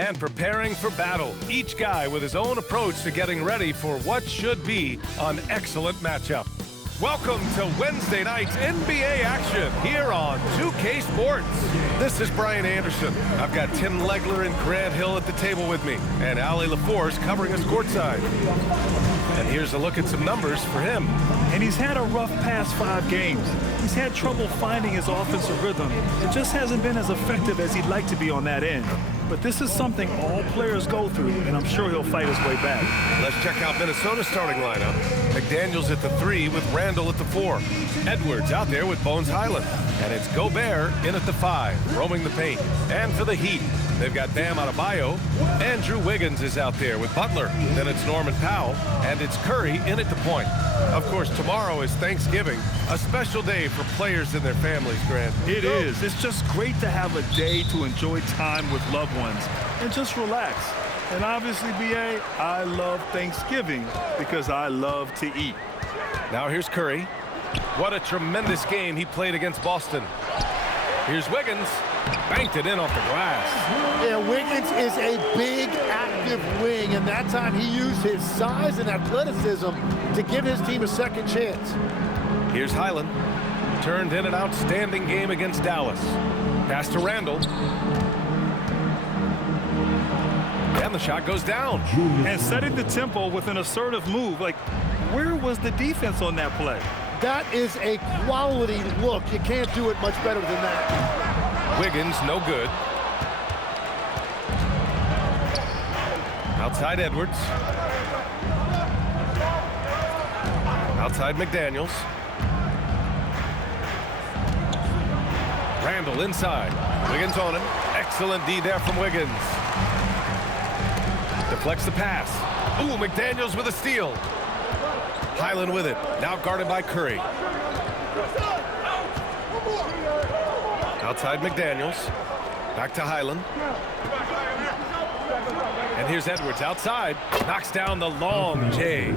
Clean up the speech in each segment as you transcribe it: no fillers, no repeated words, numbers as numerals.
and preparing for battle. Each guy with his own approach to getting ready for what should be an excellent matchup. Welcome to Wednesday night's NBA action here on 2K Sports. This is Brian Anderson. I've got Tim Legler and Grant Hill at the table with me, and Allie LaForce covering us courtside. And here's a look at some numbers for him. And he's had a rough past 5 games. He's had trouble finding his offensive rhythm. It just hasn't been as effective as he'd like to be on that end. But this is something all players go through, and I'm sure he'll fight his way back. Let's check out Minnesota's starting lineup. McDaniels at the 3 with Randall at the 4. Edwards out there with Bones Highland. And it's Gobert in at the 5, roaming the paint. And for the Heat, they've got Bam Adebayo. Andrew Wiggins is out there with Butler. Then it's Norman Powell, and it's Curry in at the point. Of course, tomorrow is Thanksgiving, a special day for players and their families, Grant. It is. It's just great to have a day to enjoy time with loved ones and just relax. And obviously, B.A., I love Thanksgiving because I love to eat. Now here's Curry. What a tremendous game he played against Boston. Here's Wiggins. Banked it in off the glass. Yeah, Wiggins is a big, active wing, and that time he used his size and athleticism to give his team a second chance. Here's Highland. Turned in an outstanding game against Dallas. Pass to Randall. And the shot goes down. And setting the tempo with an assertive move. Like, where was the defense on that play? That is a quality look. You can't do it much better than that. Wiggins, no good. Outside Edwards. Outside McDaniels. Randall inside. Wiggins on him. Excellent D there from Wiggins. Deflects the pass. Ooh, McDaniels with a steal. Highland with it. Now guarded by Curry. Outside McDaniels. Back to Highland. And here's Edwards outside. Knocks down the long J.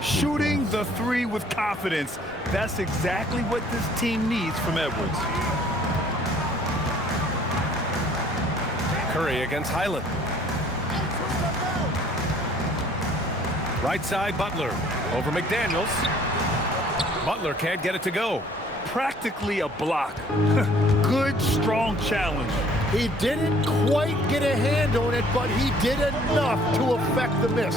Shooting the 3 with confidence. That's exactly what this team needs from Edwards. Curry against Highland. Right side, Butler. Over McDaniels. Butler can't get it to go. Practically a block. Good, strong challenge. He didn't quite get a hand on it, but he did enough to affect the miss.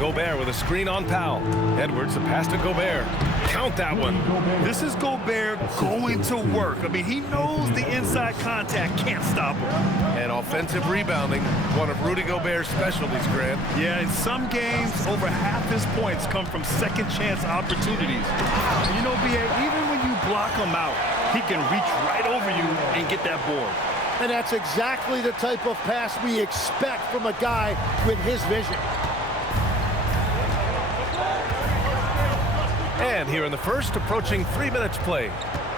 Gobert with a screen on Powell. Edwards, the pass to Gobert. Count that one. This is Gobert going to work. I mean, he knows the inside contact can't stop him. And offensive rebounding, one of Rudy Gobert's specialties, Grant. Yeah, in some games, over half his points come from second chance opportunities. You know, B.A., even when you block him out, he can reach right over you and get that board. And that's exactly the type of pass we expect from a guy with his vision. And here in the first, approaching 3 minutes play.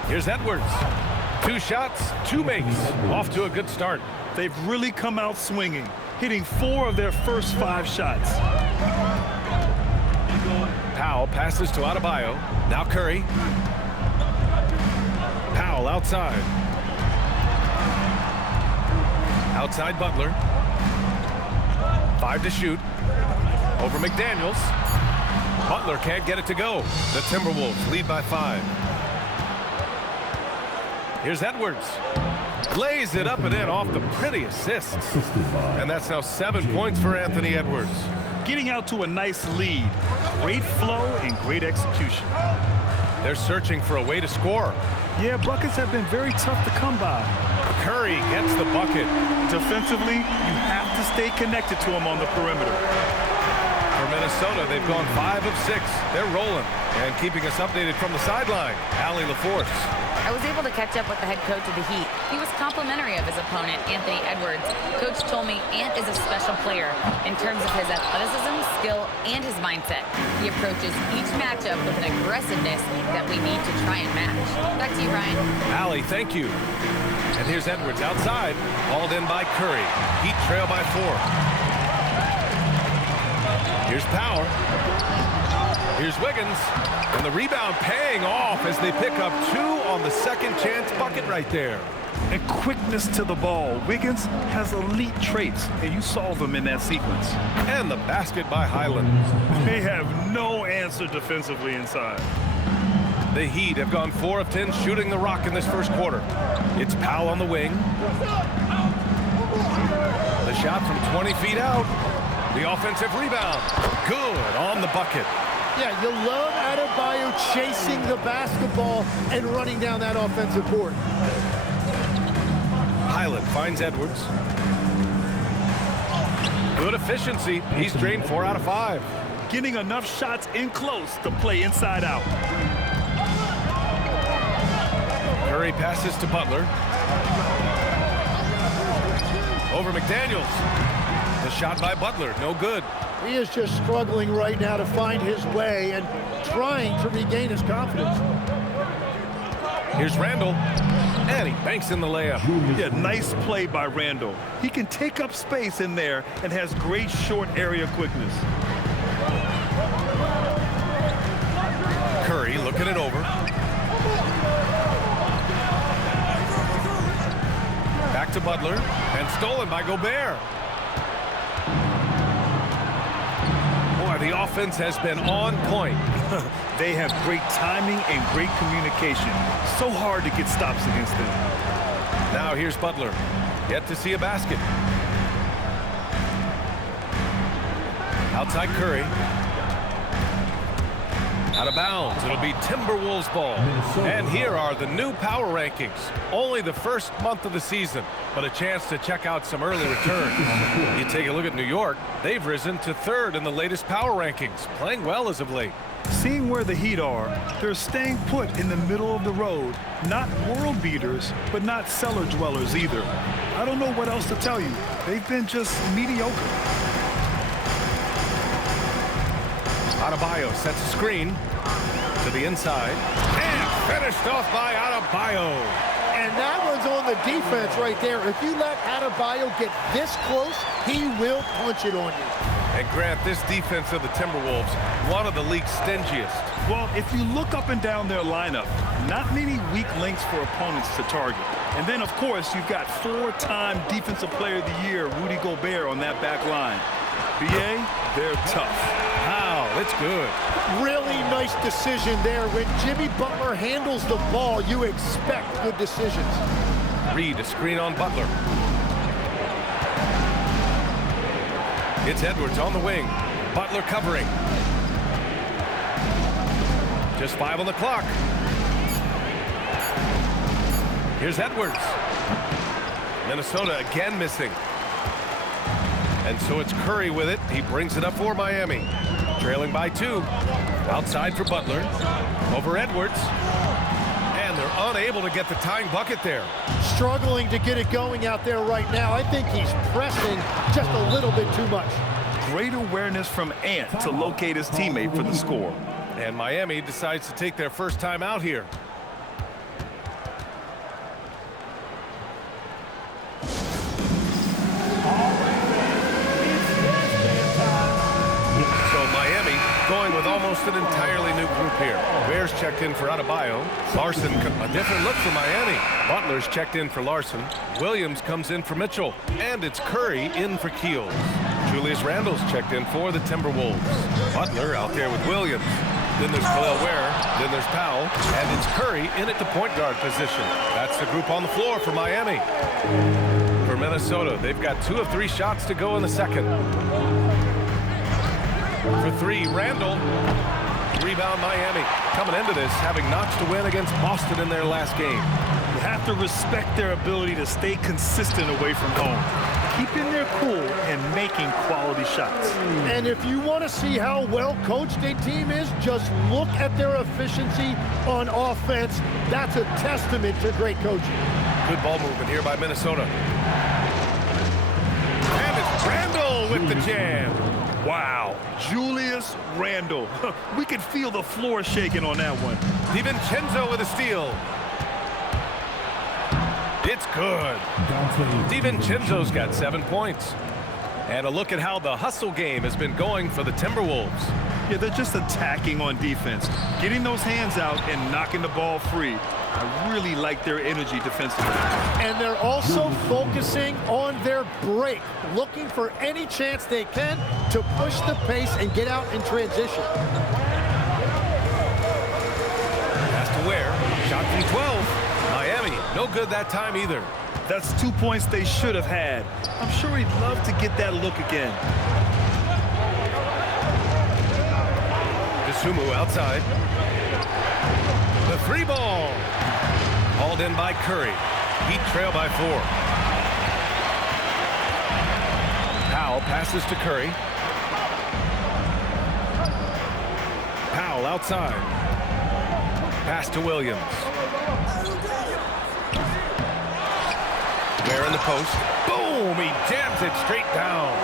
Here's Edwards. 2 shots, 2 makes. Off to a good start. They've really come out swinging, hitting 4 of their first 5 shots. Powell passes to Adebayo. Now Curry. Powell outside. Outside Butler. 5 to shoot. Over McDaniels. Butler can't get it to go. The Timberwolves lead by 5. Here's Edwards. Lays it up and in off the pretty assist. And that's now 7 points for Anthony Edwards. Getting out to a nice lead. Great flow and great execution. They're searching for a way to score. Yeah, buckets have been very tough to come by. Curry gets the bucket. Defensively, you have to stay connected to him on the perimeter. For Minnesota, they've gone 5 of 6. They're rolling. And keeping us updated from the sideline, Allie LaForce. I was able to catch up with the head coach of the Heat. He was complimentary of his opponent, Anthony Edwards. Coach told me Ant is a special player in terms of his athleticism, skill, and his mindset. He approaches each matchup with an aggressiveness that we need to try and match. Back to you, Ryan. Allie, thank you. And here's Edwards outside, hauled in by Curry. Heat trail by 4. Here's Power. Here's Wiggins. And the rebound paying off as they pick up 2 on the second chance bucket right there. and quickness to the ball. Wiggins has elite traits, and you saw them in that sequence. And the basket by Highland. They have no answer defensively inside. The Heat have gone 4 of 10 shooting the rock in this first quarter. It's Powell on the wing. The shot from 20 feet out. The offensive rebound. Good on the bucket. Yeah, you love Adebayo chasing the basketball and running down that offensive board. Highland finds Edwards. Good efficiency. He's drained 4 out of 5. Getting enough shots in close to play inside out. Curry passes to Butler. Over McDaniels. The shot by Butler, no good. He is just struggling right now to find his way and trying to regain his confidence. Here's Randall, and he banks in the layup. Yeah, nice play by Randall. He can take up space in there and has great short area quickness. Curry looking it over. Back to Butler, and stolen by Gobert. The offense has been on point. They have great timing and great communication. So hard to get stops against them. Now here's Butler. Yet to see a basket. Outside Curry. Out of bounds. It'll be Timberwolves ball. And here are the new power rankings. Only the first month of the season, but a chance to check out some early returns. You take a look at New York. They've risen to 3rd in the latest power rankings, playing well as of late. Seeing where the Heat are, they're staying put in the middle of the road. Not world beaters, but not cellar dwellers either. I don't know what else to tell you. They've been just mediocre. Adebayo sets a screen to the inside. And finished off by Adebayo. And that one's on the defense right there. If you let Adebayo get this close, he will punch it on you. And Grant, this defense of the Timberwolves, one of the league's stingiest. Well, if you look up and down their lineup, not many weak links for opponents to target. And then, of course, you've got 4-time Defensive Player of the Year, Rudy Gobert, on that back line. BA, they're tough. Wow, that's good. Really nice decision there. When Jimmy Butler handles the ball, you expect good decisions. Reed, a screen on Butler. It's Edwards on the wing. Butler covering. Just 5 on the clock. Here's Edwards. Minnesota again missing. And so it's Curry with it. He brings it up for Miami. Trailing by 2. Outside for Butler. Over Edwards. And they're unable to get the tying bucket there. Struggling to get it going out there right now. I think he's pressing just a little bit too much. Great awareness from Ant to locate his teammate for the score. And Miami decides to take their first time out here. Going with almost an entirely new group here. Bears checked in for Adebayo. Larson, a different look for Miami. Butler's checked in for Larson. Williams comes in for Mitchell. And it's Curry in for Keels. Julius Randle's checked in for the Timberwolves. Butler out there with Williams. Then there's Khalil Ware. Then there's Powell. And it's Curry in at the point guard position. That's the group on the floor for Miami. For Minnesota, they've got 2 of 3 shots to go in the second. For 3, Randall. Rebound Miami. Coming into this, having notched a win against Boston in their last game. You have to respect their ability to stay consistent away from home. Keeping their cool and making quality shots. And if you want to see how well coached a team is, just look at their efficiency on offense. That's a testament to great coaching. Good ball movement here by Minnesota. And it's Randall with the jam. Wow, Julius Randle. We could feel the floor shaking on that one. DiVincenzo with a steal. It's good. DiVincenzo's got 7 points. And a look at how the hustle game has been going for the Timberwolves. Yeah, they're just attacking on defense, getting those hands out and knocking the ball free. I really like their energy defensively. And they're also focusing on their break, looking for any chance they can to push the pace and get out in transition. Pass to Ware. Shot from 12. Miami, no good that time either. That's 2 points they should have had. I'm sure he'd love to get that look again. Sumu outside. The 3 ball. Hauled in by Curry. Heat trail by 4. Powell passes to Curry. Powell outside. Pass to Williams. Ware in the post. Boom! He jams it straight down.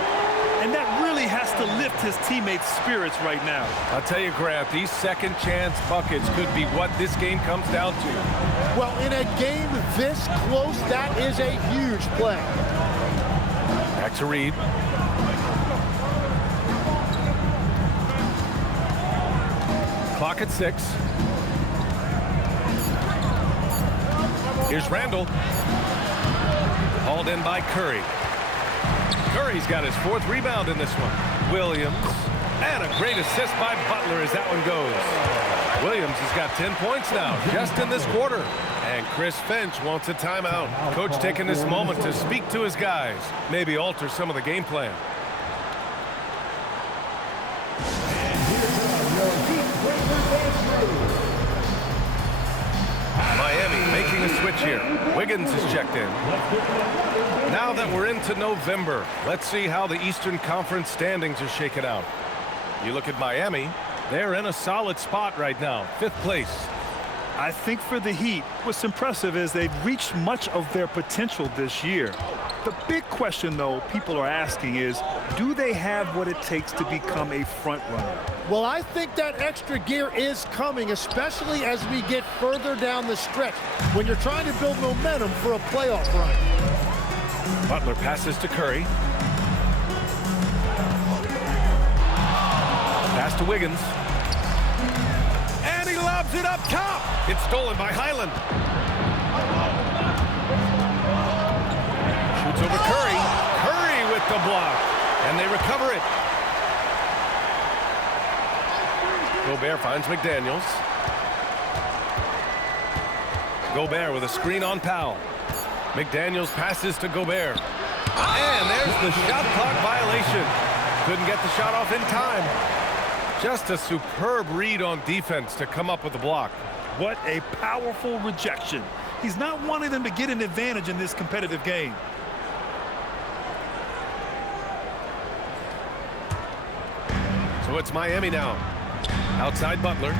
And that really has to lift his teammates' spirits right now. I'll tell you, Grant, these second chance buckets could be what this game comes down to. Well, in a game this close, that is a huge play. Back to Reed. Clock at 6. Here's Randall. Hauled in by Curry. Curry's got his 4th rebound in this one. Williams. And a great assist by Butler as that one goes. Williams has got 10 points now, just in this quarter. And Chris Finch wants a timeout. Coach taking this moment to speak to his guys. Maybe alter some of the game plan. Miami making a switch here. Wiggins is checked in. Now that we're into November, let's see how the Eastern Conference standings are shaken out. You look at Miami, they're in a solid spot right now, 5th place. I think for the Heat, what's impressive is they've reached much of their potential this year. The big question, though, people are asking is, do they have what it takes to become a front runner? Well, I think that extra gear is coming, especially as we get further down the stretch, when you're trying to build momentum for a playoff run. Butler passes to Curry. Pass to Wiggins. And he lobs it up top. It's stolen by Highland. Shoots over Curry. Curry with the block. And they recover it. Gobert finds McDaniels. Gobert with a screen on Powell. McDaniels passes to Gobert. And there's the shot clock violation. Couldn't get the shot off in time. Just a superb read on defense to come up with the block. What a powerful rejection. He's not wanting them to get an advantage in this competitive game. So it's Miami now. Outside Butler.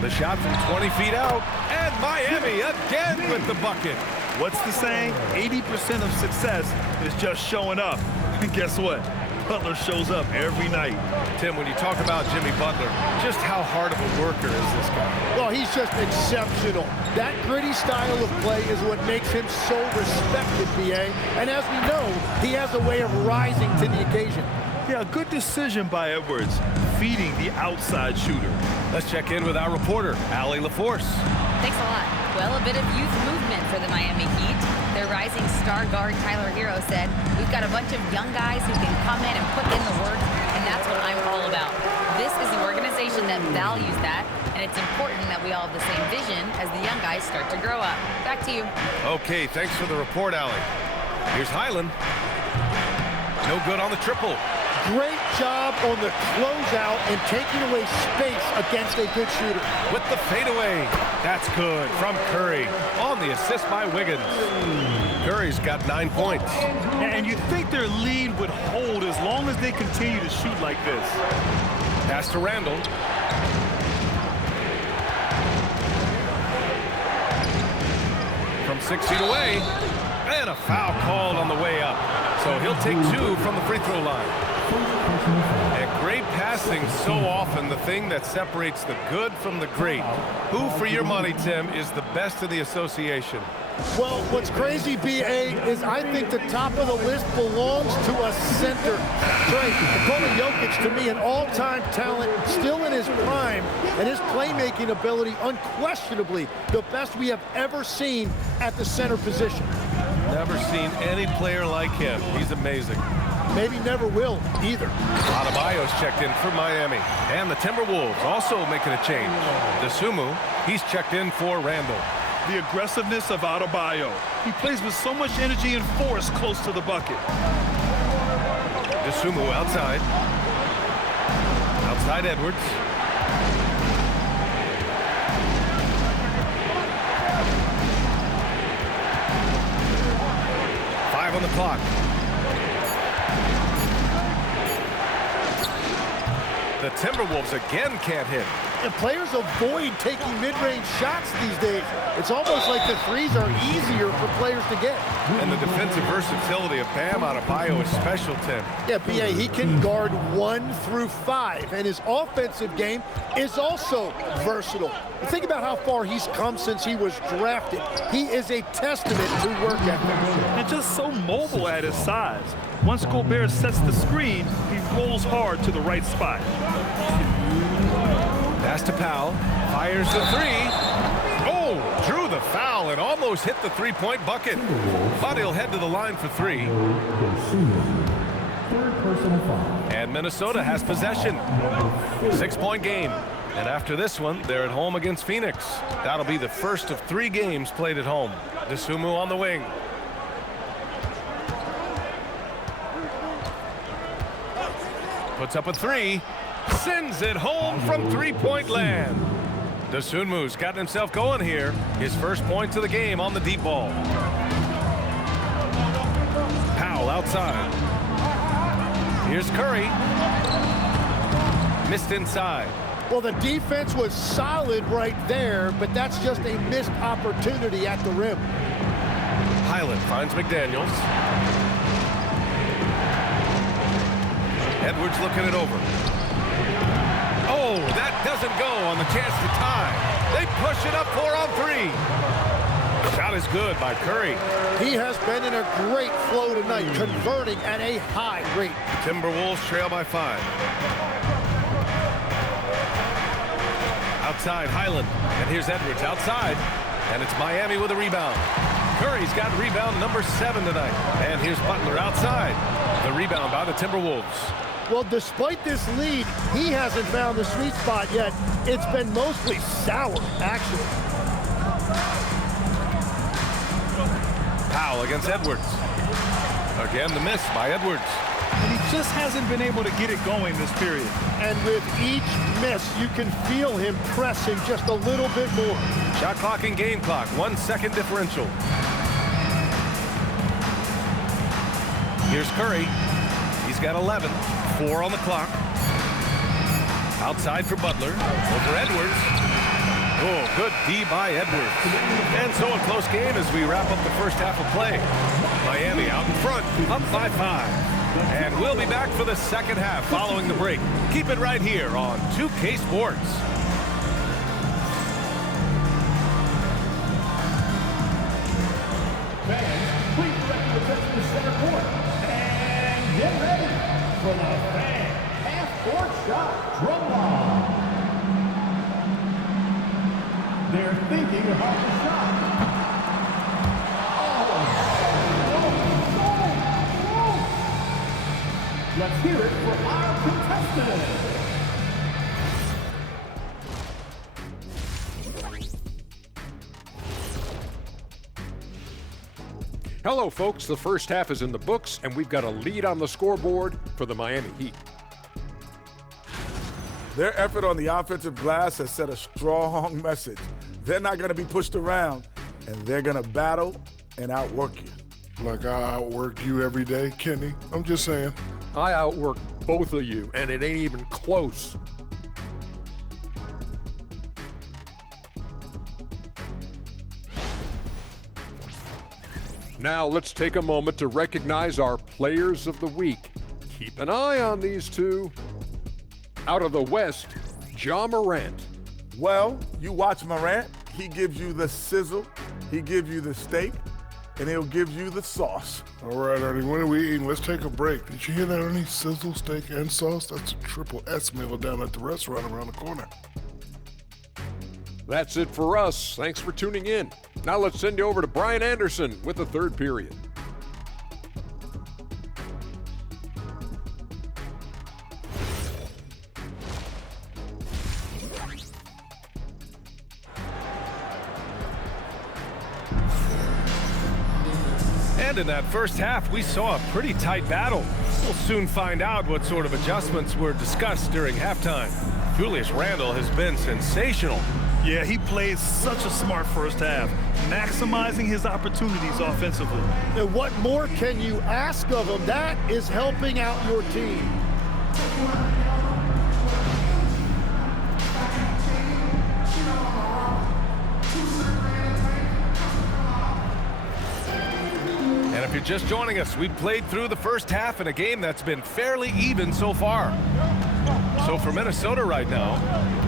The shot from 20 feet out. And Miami again with the bucket. What's the saying? 80% of success is just showing up. And guess what? Butler shows up every night. Tim, when you talk about Jimmy Butler, just how hard of a worker is this guy? Well, he's just exceptional. That gritty style of play is what makes him so respected, BA. And as we know, he has a way of rising to the occasion. Yeah, good decision by Edwards, feeding the outside shooter. Let's check in with our reporter, Allie LaForce. Thanks a lot. Well, a bit of youth movement for the Miami Heat. Their rising star guard, Tyler Hero, said, "We've got a bunch of young guys who can come in and put in the work, and that's what I'm all about." This is an organization that values that, and it's important that we all have the same vision as the young guys start to grow up. Back to you. Okay, thanks for the report, Allie. Here's Highland. No good on the triple. Great job on the closeout and taking away space against a good shooter. With the fadeaway. That's good from Curry on the assist by Wiggins. Curry's got 9 points. And you think their lead would hold as long as they continue to shoot like this. Pass to Randall. From 6 feet away. And a foul called on the way up. So he'll take 2 from the free throw line. And great passing, so often the thing that separates the good from the great. Who, for your money, Tim, is the best in the association? Well, what's crazy, B.A., is I think the top of the list belongs to a center. Trey, Nikola Jokic, to me, an all-time talent, still in his prime, and his playmaking ability, unquestionably, the best we have ever seen at the center position. Never seen any player like him. He's amazing. Maybe never will, either. Adebayo's checked in for Miami. And the Timberwolves also making a change. Dosunmu, he's checked in for Randall. The aggressiveness of Adebayo. He plays with so much energy and force close to the bucket. Dosunmu outside. Outside Edwards. Five on the clock. The Timberwolves again can't hit. And players avoid taking mid-range shots these days. It's almost like the threes are easier for players to get. And the defensive versatility of Bam Adebayo is special, Tim. Yeah, B.A., he can guard 1 through 5, and his offensive game is also versatile. Think about how far he's come since he was drafted. He is a testament to work ethic. And just so mobile at his size. Once Gobert sets the screen, he rolls hard to the right spot. Pass to Powell, fires the three. Oh, drew the foul and almost hit the three-point bucket. But he'll head to the line for three. And Minnesota has possession. 6-point game. And after this one, they're at home against Phoenix. That'll be the first of 3 games played at home. Dosunmu on the wing. Puts up a three. Sends it home from three-point land. Dosunmu's gotten himself going here. His first points of the game on the deep ball. Powell outside. Here's Curry. Missed inside. Well, the defense was solid right there, but that's just a missed opportunity at the rim. Highland finds McDaniels. Edwards looking it over. Oh, that doesn't go on the chance to tie. They push it up 4 on 3. Shot is good by Curry. He has been in a great flow tonight, converting at a high rate. Timberwolves trail by 5. Outside Highland, and here's Edwards outside, and it's Miami with a rebound. Curry's got rebound number 7 tonight, and here's Butler outside. The rebound by the Timberwolves. Well, despite this lead, he hasn't found the sweet spot yet. It's been mostly sour, actually. Powell against Edwards. Again, the miss by Edwards. And he just hasn't been able to get it going this period. And with each miss, you can feel him pressing just a little bit more. Shot clock and game clock, 1 second differential. Here's Curry. He's got 11, 4 on the clock. Outside for Butler, over Edwards. Oh, good D by Edwards. And so a close game as we wrap up the first half of play. Miami out in front, up by 5. And we'll be back for the second half following the break. Keep it right here on 2K Sports. Fans, please direct your attention to center court. And get ready for the fan half-court shot drum line. They're thinking about the shot. Let's hear it for our contestant. Hello, folks. The first half is in the books, and we've got a lead on the scoreboard for the Miami Heat. Their effort on the offensive glass has set a strong message. They're not going to be pushed around, and they're going to battle and outwork you. Like I outwork you every day, Kenny. I'm just saying. I outwork both of you, and it ain't even close. Now let's take a moment to recognize our players of the week. Keep an eye on these two. Out of the West, Ja Morant. Well, you watch Morant, he gives you the sizzle He gives you the steak, and he'll give you the sauce. All right, Ernie, when are we eating? Let's take a break. Did you hear that, Ernie? Sizzle, steak, and sauce? That's a triple S meal down at the restaurant around the corner. That's it for us. Thanks for tuning in. Now let's send you over to Brian Anderson with the third period. And in that first half, we saw a pretty tight battle. We'll soon find out what sort of adjustments were discussed during halftime. Julius Randle has been sensational. Yeah, he played such a smart first half, maximizing his opportunities offensively. And what more can you ask of him? That is helping out your team. And if you're just joining us, we played through the first half in a game that's been fairly even so far. So for Minnesota right now,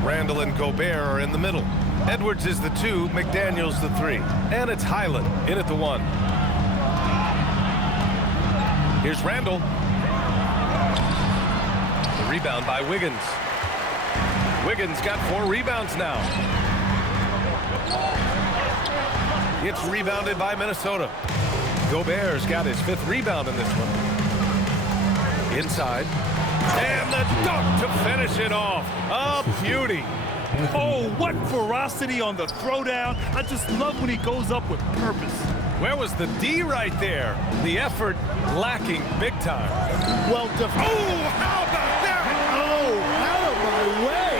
Randle and Gobert are in the middle. Edwards is the 2, McDaniels the 3. And it's Highland in at the 1. Here's Randle. The rebound by Wiggins. Wiggins got 4 rebounds now. It's rebounded by Minnesota. Gobert's got his 5th rebound in this one. Inside. And the dunk to finish it off. A beauty. Oh, what ferocity on the throwdown. I just love when he goes up with purpose. Where was the D right there? The effort lacking big time. Well, How about that? oh, out of my way.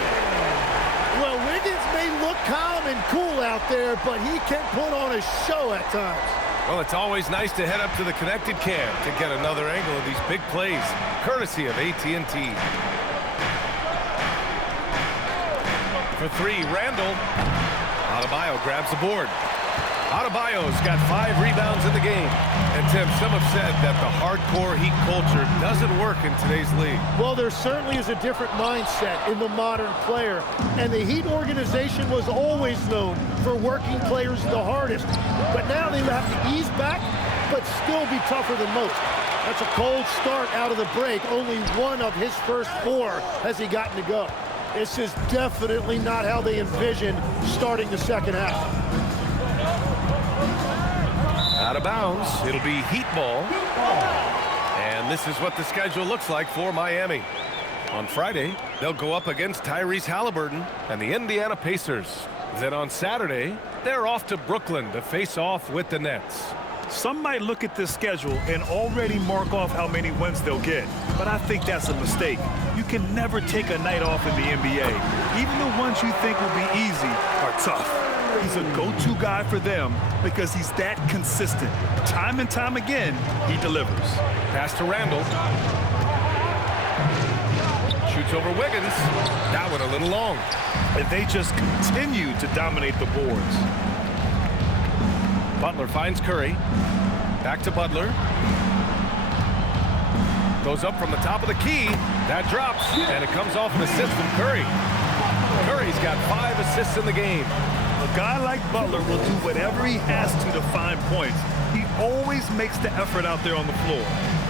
Well, Wiggins may look calm and cool out there, but he can put on a show at times. Well, it's always nice to head up to the connected cam to get another angle of these big plays, courtesy of AT&T. For 3, Randle. Adebayo grabs the board. Adebayo's got 5 rebounds in the game. And Tim, some have said that the hardcore Heat culture doesn't work in today's league. Well, there certainly is a different mindset in the modern player. And the Heat organization was always known for working players the hardest. But now they have to ease back, but still be tougher than most. That's a cold start out of the break. Only 1 of his first 4 has he gotten to go. This is definitely not how they envisioned starting the second half. Out of bounds. It'll be Heat ball. And this is what the schedule looks like for Miami. On Friday, they'll go up against Tyrese Halliburton and the Indiana Pacers. Then on Saturday, they're off to Brooklyn to face off with the Nets. Some might look at this schedule and already mark off how many wins they'll get, but I think that's a mistake. You can never take a night off in the NBA. Even the ones you think will be easy are tough. He's a go-to guy for them because he's that consistent. Time and time again, he delivers. Pass to Randle. Shoots over Wiggins. That one a little long. And they just continue to dominate the boards. Butler finds Curry. Back to Butler. Goes up from the top of the key. That drops, and it comes off an assist from Curry. Curry's got 5 assists in the game. A guy like Butler will do whatever he has to find points. He always makes the effort out there on the floor.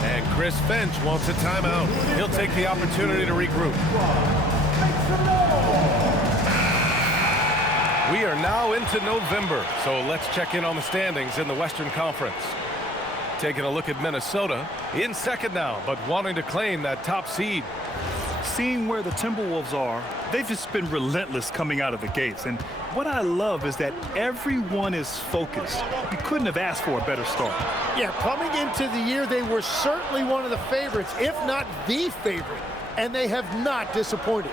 And Chris Finch wants a timeout. He'll take the opportunity to regroup. We are now into November, so let's check in on the standings in the Western Conference. Taking a look at Minnesota, in second now, but wanting to claim that top seed. Seeing where the Timberwolves are, they've just been relentless coming out of the gates. And what I love is that everyone is focused. You couldn't have asked for a better start. Yeah, coming into the year, they were certainly one of the favorites, if not the favorite, and they have not disappointed.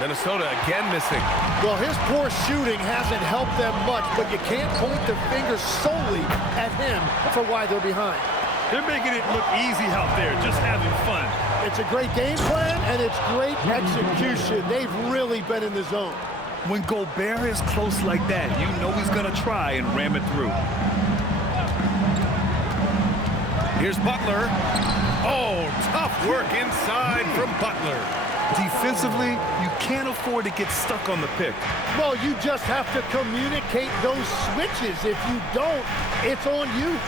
Minnesota again missing. Well, his poor shooting hasn't helped them much, but you can't point the finger solely at him for why they're behind. They're making it look easy out there, just having fun. It's a great game plan, and it's great execution. They've really been in the zone. When Gobert is close like that, you know he's going to try and ram it through. Here's Butler. Oh, tough work inside from Butler. Defensively, you can't afford to get stuck on the pick. Well, you just have to communicate those switches. If you don't, it's on you.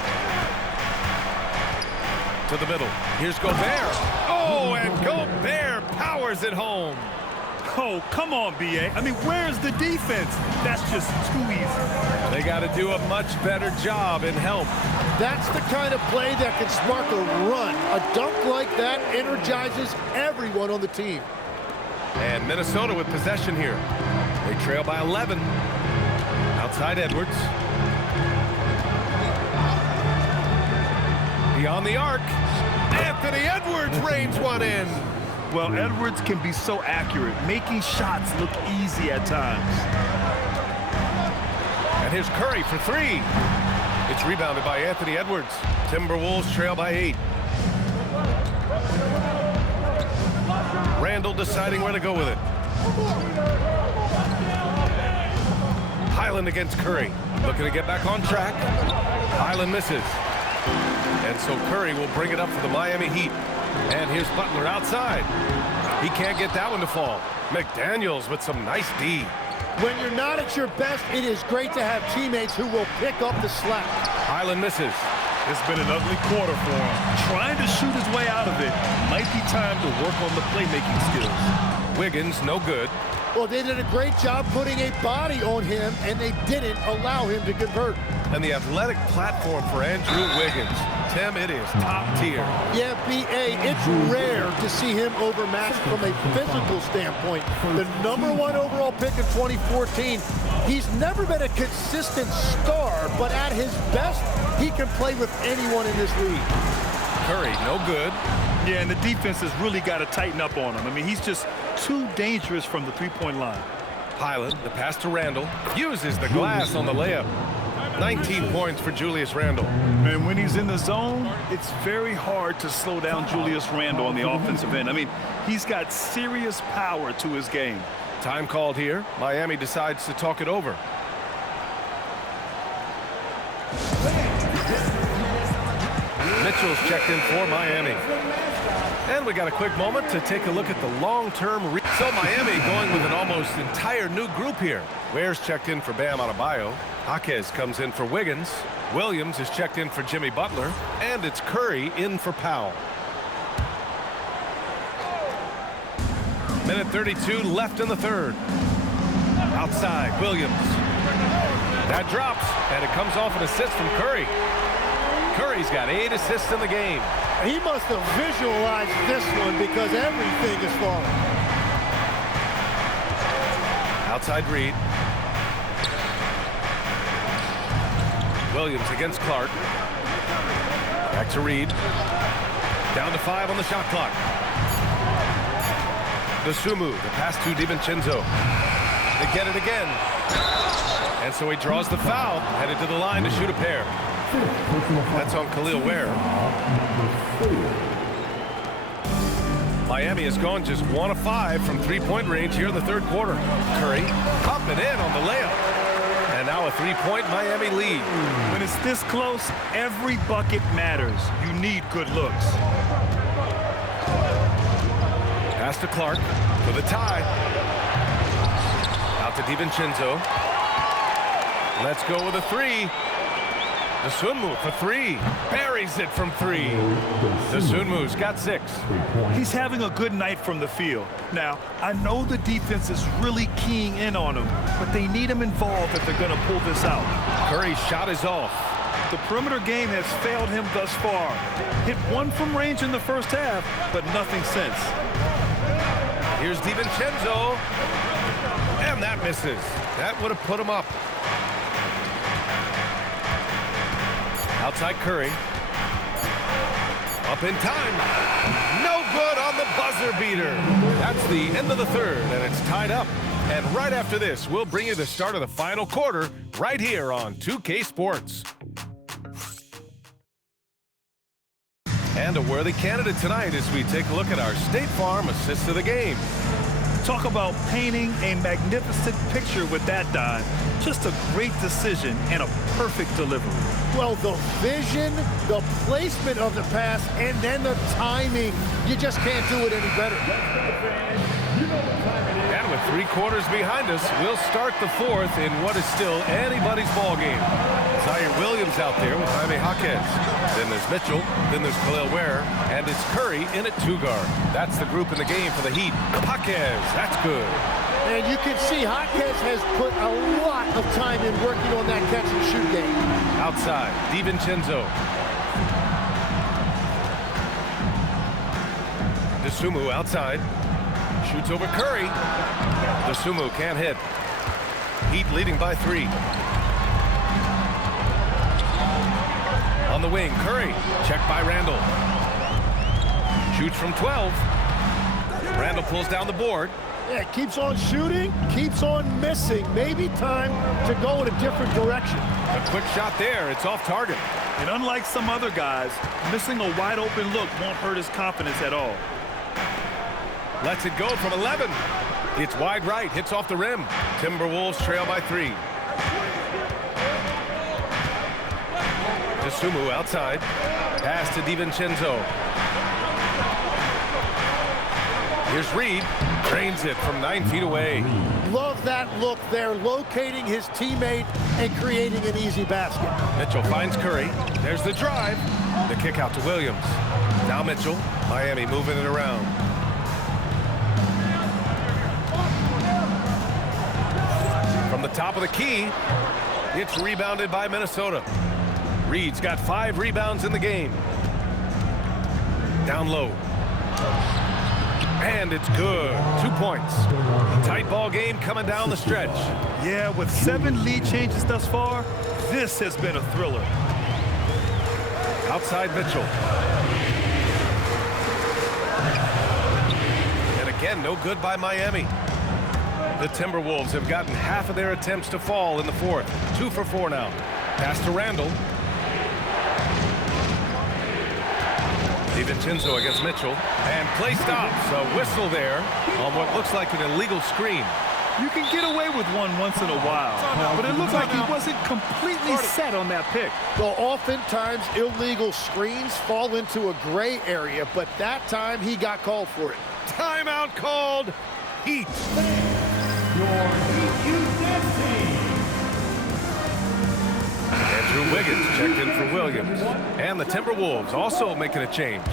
To the middle. Here's Gobert. Oh, and Gobert powers it home. Oh, come on, B.A. I mean, where's the defense? That's just too easy. They got to do a much better job in help. That's the kind of play that can spark a run. A dunk like that energizes everyone on the team. And Minnesota with possession here. They trail by 11. Outside Edwards. Beyond the arc. Anthony Edwards rains one in. Well, Edwards can be so accurate, making shots look easy at times. And here's Curry for three. It's rebounded by Anthony Edwards. Timberwolves trail by 8. Randall deciding where to go with it. Highland against Curry. Looking to get back on track. Highland misses. And so Curry will bring it up for the Miami Heat. And here's Butler outside. He can't get that one to fall. McDaniels with some nice D. When you're not at your best, it is great to have teammates who will pick up the slack. Highland misses. It's been an ugly quarter for him. Trying to shoot his way out of it. Might be time to work on the playmaking skills. Wiggins, no good. Well, they did a great job putting a body on him, and they didn't allow him to convert. And the athletic platform for Andrew Wiggins. Tim, it is top tier. Yeah, B.A., it's rare to see him overmatched from a physical standpoint. The #1 overall pick in 2014, he's never been a consistent star, but at his best, he can play with anyone in this league. Curry, no good. Yeah, and the defense has really got to tighten up on him. I mean, he's just too dangerous from the three-point line. Highland, the pass to Randall, uses the glass on the layup. 19 points for Julius Randle. And when he's in the zone, it's very hard to slow down Julius Randle on the offensive end. I mean, he's got serious power to his game. Time called here. Miami decides to talk it over. Mitchell's checked in for Miami. And we got a quick moment to take a look at the long-term. So Miami going with an almost entire new group here. Ware's checked in for Bam Adebayo. Jaquez comes in for Wiggins. Williams is checked in for Jimmy Butler. And it's Curry in for Powell. Minute 32 left in the third. Outside, Williams. That drops, and it comes off an assist from Curry. Curry's got 8 assists in the game. He must have visualized this one because everything is falling. Outside Reed. Williams against Clark. Back to Reed. Down to 5 on the shot clock. Dosunmu, the pass to DiVincenzo. They get it again. And so he draws the foul, headed to the line to shoot a pair. That's on Khalil Ware. Miami has gone just 1 of 5 from three-point range here in the third quarter. Curry up and in on the layup. And now a three-point Miami lead. When it's this close, every bucket matters. You need good looks. Pass to Clark for the tie. Out to DiVincenzo. Let's go with a 3. Dosunmu for 3. Buries it from 3. Dosunmu's got 6. He's having a good night from the field. Now, I know the defense is really keying in on him, but they need him involved if they're going to pull this out. Curry's shot is off. The perimeter game has failed him thus far. Hit 1 from range in the first half, but nothing since. Here's DiVincenzo. And that misses. That would have put him up. Outside Curry. Up in time. No good on the buzzer beater. That's the end of the third, and it's tied up. And right after this, we'll bring you the start of the final quarter right here on 2K Sports. And a worthy candidate tonight as we take a look at our State Farm assist of the game. Talk about painting a magnificent picture with that dive. Just a great decision and a perfect delivery. Well, the vision, the placement of the pass, and then the timing. You just can't do it any better. And with 3 quarters behind us, we'll start the fourth in what is still anybody's ball game. Zaire Williams out there with Jaime Jaquez. Then there's Mitchell, then there's Khalil Ware, and it's Curry in at 2 guard. That's the group in the game for the Heat. Jaquez, that's good. And you can see Jaquez has put a lot of time in working on that catch and shoot game. Outside, DiVincenzo. DeSumo outside. Shoots over Curry. DeSumo can't hit. Heat leading by 3. On the wing, Curry. Checked by Randall. Shoots from 12. Randall pulls down the board. Yeah, keeps on shooting, keeps on missing. Maybe time to go in a different direction. A quick shot there. It's off target. And unlike some other guys, missing a wide open look won't hurt his confidence at all. Lets it go from 11. It's wide right, hits off the rim. Timberwolves trail by 3. DeSumo outside. Pass to DiVincenzo. Here's Reed. Drains it from 9 feet away. Love that look there, locating his teammate and creating an easy basket. Mitchell finds Curry. There's the drive. The kick out to Williams. Now Mitchell. Miami moving it around. From the top of the key, it's rebounded by Minnesota. Reed's got 5 rebounds in the game. Down low. And it's good. 2 points. Tight ball game coming down the stretch. Yeah, with 7 lead changes thus far, this has been a thriller. Outside Mitchell. And again, no good by Miami. The Timberwolves have gotten half of their attempts to fall in the fourth. 2 for 4 now. Pass to Randall. DiVincenzo against Mitchell. And play stops. A whistle there on what looks like an illegal screen. You can get away with one once in a while, but it looked like he wasn't completely set on that pick. Well, oftentimes illegal screens fall into a gray area, but that time he got called for it. Timeout called. Heat. Andrew Wiggins checked in for Williams. And the Timberwolves also making a change.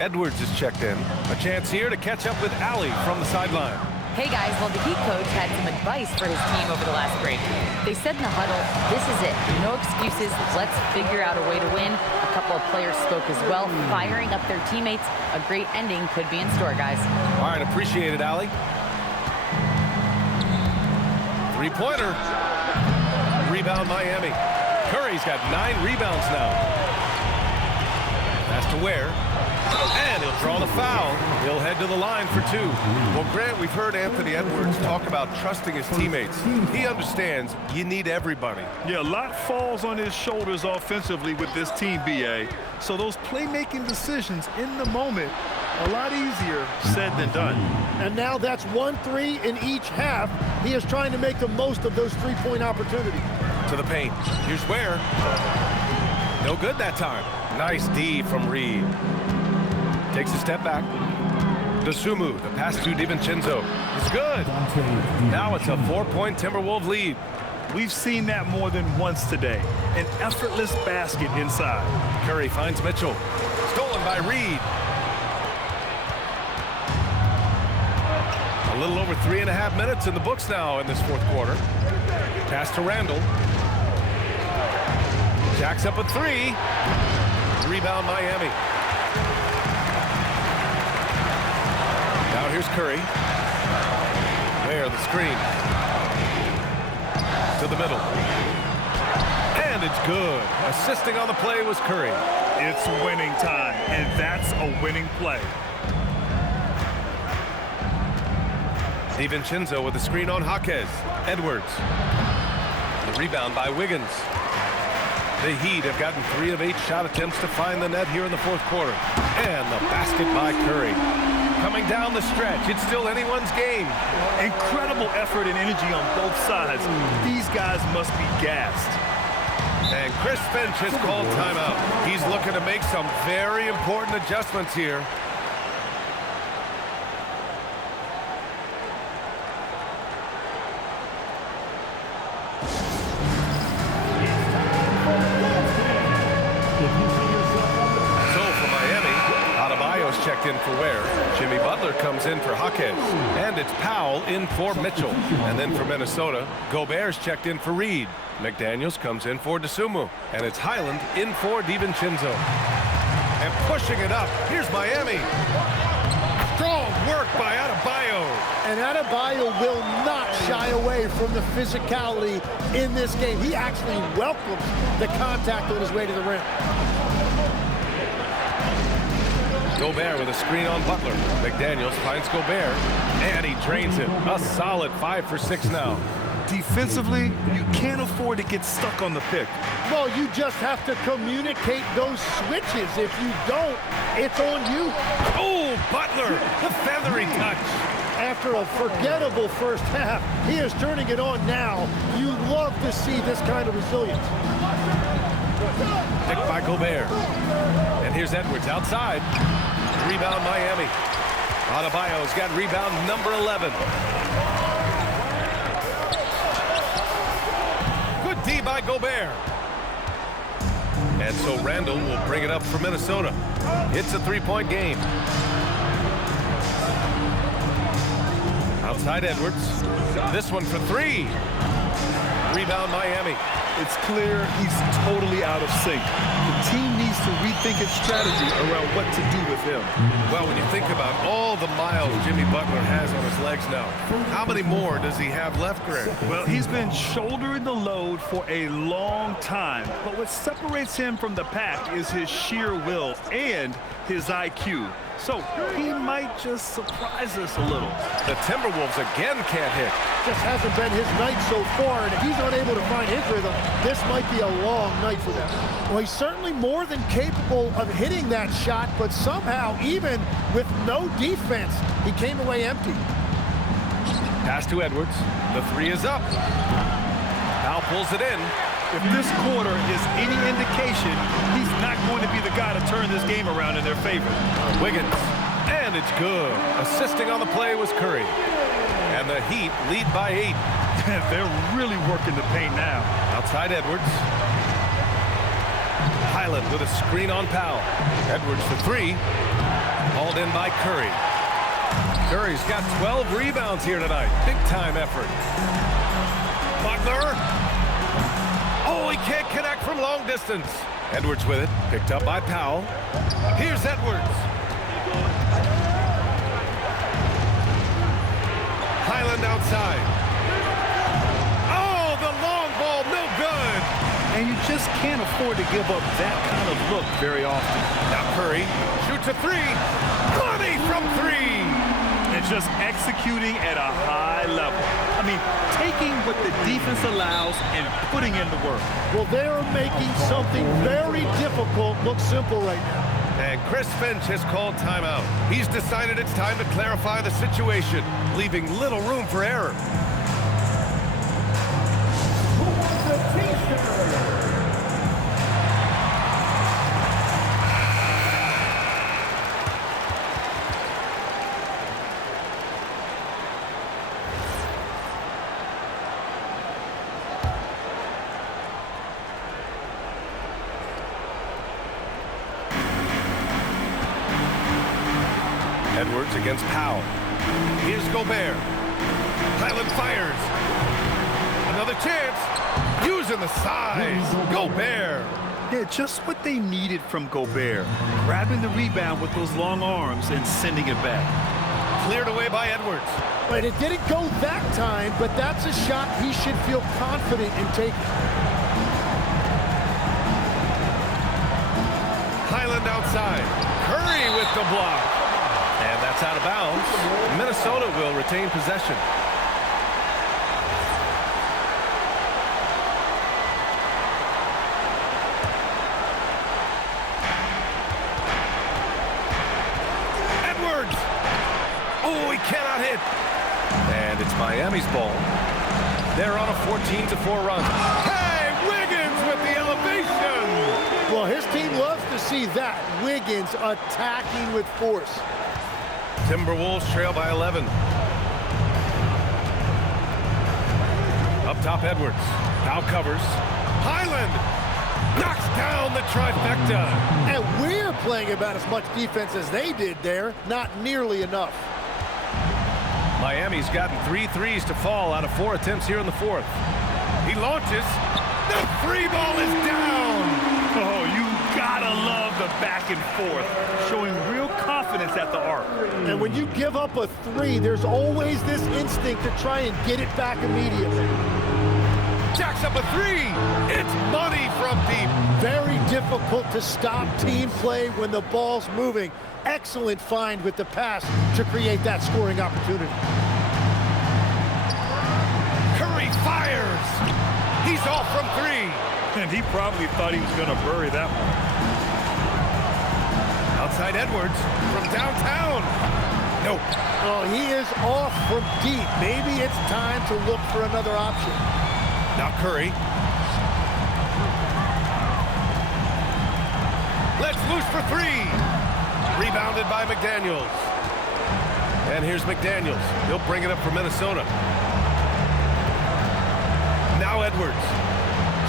Edwards is checked in. A chance here to catch up with Allie from the sideline. Hey guys, well the Heat coach had some advice for his team over the last break. They said in the huddle, this is it. No excuses. Let's figure out a way to win. A couple of players spoke as well, firing up their teammates. A great ending could be in store, guys. All right, appreciate it, Allie. 3-pointer. Rebound Miami. Curry's got 9 rebounds now. Pass to Ware. And he'll draw the foul. He'll head to the line for 2. Well, Grant, we've heard Anthony Edwards talk about trusting his teammates. He understands you need everybody. Yeah, a lot falls on his shoulders offensively with this team, BA. So those playmaking decisions in the moment, a lot easier said than done. And now that's 1 3 in each half. He is trying to make the most of those 3-point opportunities. To the paint. Here's Ware. No good that time. Nice D from Reed. Takes a step back. DeSumo, the pass to DiVincenzo. It's good. Now it's a 4-point Timberwolves lead. We've seen that more than once today. An effortless basket inside. Curry finds Mitchell. Stolen by Reed. A little over 3.5 minutes in the books now in this fourth quarter. Pass to Randall. Jacks up a 3. Rebound Miami. Now here's Curry. There, the screen. To the middle. And it's good. Assisting on the play was Curry. It's winning time, and that's a winning play. DiVincenzo with the screen on Jaquez. Edwards. The rebound by Wiggins. The Heat have gotten 3 of 8 shot attempts to find the net here in the fourth quarter. And the basket by Curry. Coming down the stretch, it's still anyone's game. Incredible effort and energy on both sides. These guys must be gassed. And Chris Finch has called timeout. He's looking to make some very important adjustments here. in for Ware. Jimmy Butler comes in for Jaquez. And it's Powell in for Mitchell. And then for Minnesota, Gobert's checked in for Reed. McDaniels comes in for DeSumo. And it's Highland in for DiVincenzo. And pushing it up, here's Miami. Strong work by Adebayo. And Adebayo will not shy away from the physicality in this game. He actually welcomes the contact on his way to the rim. Gobert with a screen on Butler. McDaniels finds Gobert, and he drains it. A solid 5 for 6 now. Defensively, you can't afford to get stuck on the pick. Well, you just have to communicate those switches. If you don't, it's on you. Oh, Butler, the feathery touch. After a forgettable first half, he is turning it on now. You love to see this kind of resilience. Picked by Gobert. And here's Edwards outside. Rebound Miami. Adebayo's got rebound number 11. Good D by Gobert. And so Randall will bring it up for Minnesota. It's a three-point game. Outside Edwards. This one for 3. Rebound Miami. It's clear he's totally out of sync. The team needs to rethink its strategy around what to do with him. Well, when you think about all the miles Jimmy Butler has on his legs now, how many more does he have left, Greg? Well, he's been shouldering the load for a long time, but what separates him from the pack is his sheer will and his IQ. So he might just surprise us a little. The Timberwolves again can't hit. Just hasn't been his night so far, and if he's unable to find his rhythm, this might be a long night for them. Well, he's certainly more than capable of hitting that shot, but somehow, even with no defense, he came away empty. Pass to Edwards. The 3 is up. Powell pulls it in. If this quarter is any indication, he's not going to be the guy to turn this game around in their favor. Wiggins, and it's good. Assisting on the play was Curry. And the Heat lead by 8. They're really working the paint now. Outside Edwards. Highland with a screen on Powell. Edwards for 3. Hauled in by Curry. Curry's got 12 rebounds here tonight. Big time effort. Butler. Oh, he can't connect from long distance. Edwards with it, picked up by Powell. Here's Edwards. Highland outside. Oh, the long ball, no good. And you just can't afford to give up that kind of look very often. Now Curry shoots a 3. Money from 3. And just executing at a high level. I mean, taking what the defense allows and putting in the work. Well, they are making something very difficult look simple right now. And Chris Finch has called timeout. He's decided it's time to clarify the situation, leaving little room for error. Who wants a t-shirt? Edwards against Powell. Here's Gobert. Highland fires. Another chance. Using the size. Gobert. Yeah, just what they needed from Gobert. Grabbing the rebound with those long arms and sending it back. Cleared away by Edwards. But it didn't go that time, but that's a shot he should feel confident in taking. Highland outside. Curry with the block. And that's out of bounds. Minnesota will retain possession. Edwards! Oh, he cannot hit. And it's Miami's ball. They're on a 14-4 run. Hey, Wiggins with the elevation! Well, his team loves to see that. Wiggins attacking with force. Timberwolves trail by 11. Up top, Edwards. Now covers. Highland knocks down the trifecta. And we're playing playing about as much defense as they did there. Not nearly enough. Miami's gotten 3 threes to fall out of 4 attempts here in the fourth. He launches. The three ball is down. Oh, you gotta love the back and forth, showing real confidence at the arc. And when you give up a three, there's always this instinct to try and get it back immediately. Jacks up a three. It's money from deep. Very difficult to stop team play when the ball's moving. Excellent find with the pass to create that scoring opportunity. Curry fires. He's off from 3. And he probably thought he was going to bury that one. Outside Edwards from downtown. Nope. Oh, he is off from deep. Maybe it's time to look for another option. Now Curry. Let's loose for 3. Rebounded by McDaniels. And here's McDaniels. He'll bring it up for Minnesota. Now Edwards.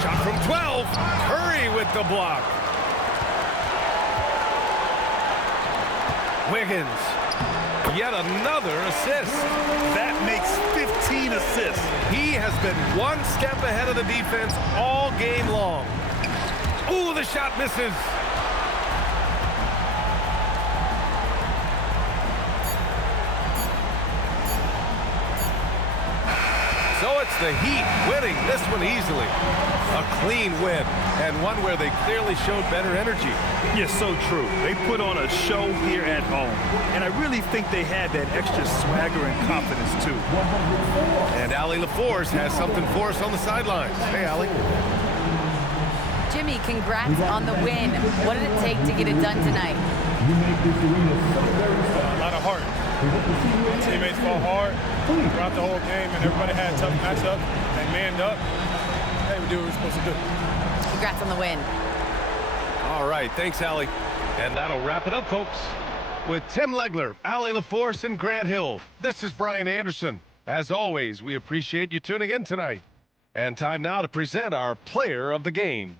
Shot from 12. Curry with the block. Wiggins. Yet another assist. That makes 15 assists. He has been one step ahead of the defense all game long. Ooh, the shot misses. So it's the Heat winning this one easily. A clean win, and one where they clearly showed better energy. Yes, so true. They put on a show here at home, and I really think they had that extra swagger and confidence, too. And Allie LaForce has something for us on the sidelines. Hey, Allie. Jimmy, congrats on the win. What did it take to get it done tonight? A lot of heart. Teammates fought hard throughout the whole game, and everybody had a tough matchup. They manned up. Hey, we do what we're supposed to do. Congrats on the win. All right, thanks, Allie. And that'll wrap it up, folks. With Tim Legler, Allie LaForce, and Grant Hill, this is Brian Anderson. As always, we appreciate you tuning in tonight. And time now to present our player of the game.